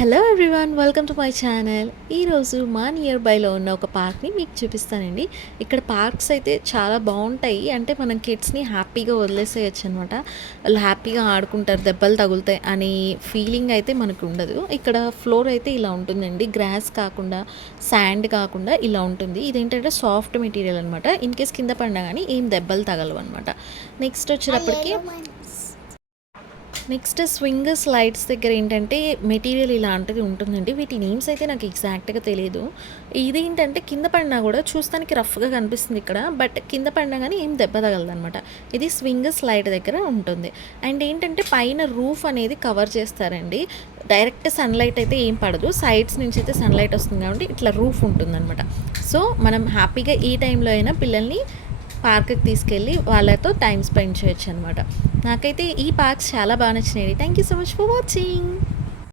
Hello everyone, welcome to my channel. ఈరోజు మా near బైలో ఉన్న ఒక పార్క్ని మీకు చూపిస్తానండి. ఇక్కడ పార్క్స్ అయితే చాలా బాగుంటాయి. అంటే మనం కిడ్స్ని హ్యాపీగా వదిలేసేయచ్చు అనమాట. వాళ్ళు హ్యాపీగా ఆడుకుంటారు, దెబ్బలు తగులుతాయి అని ఫీలింగ్ అయితే మనకు ఉండదు. ఇక్కడ ఫ్లోర్ అయితే ఇలా ఉంటుందండి, గ్రాస్ కాకుండా శాండ్ కాకుండా ఇలా ఉంటుంది. ఇదేంటంటే సాఫ్ట్ మెటీరియల్ అనమాట. ఇన్ కేస్ కింద పడినా కానీ ఏం దెబ్బలు తగలవు అనమాట. నెక్స్ట్ వచ్చేటప్పటికి స్వింగ్ స్లైడ్స్ దగ్గర ఏంటంటే మెటీరియల్ ఇలాంటిది ఉంటుందండి. వీటి నేమ్స్ అయితే నాకు ఎగ్జాక్ట్గా తెలియదు. ఇదేంటంటే కింద పడినా కూడా చూస్తానికి రఫ్గా కనిపిస్తుంది ఇక్కడ, బట్ కింద పడినా కానీ ఏం దెబ్బ తగలదనమాట. ఇది స్వింగ్ స్లైడ్ దగ్గర ఉంటుంది. అండ్ ఏంటంటే పైన రూఫ్ అనేది కవర్ చేస్తారండి. డైరెక్ట్ సన్లైట్ అయితే ఏం పడదు, సైడ్స్ నుంచి అయితే సన్లైట్ వస్తుంది కాబట్టి ఇట్లా రూఫ్ ఉంటుందన్నమాట. సో మనం హ్యాపీగా ఈ టైంలో అయినా పిల్లల్ని పార్క్కి తీసుకెళ్ళి వాళ్ళతో టైం స్పెండ్ చేయొచ్చు అనమాట. నాకైతే ఈ పార్క్స్ చాలా బాగా నచ్చినాయి. Thank you so much for watching.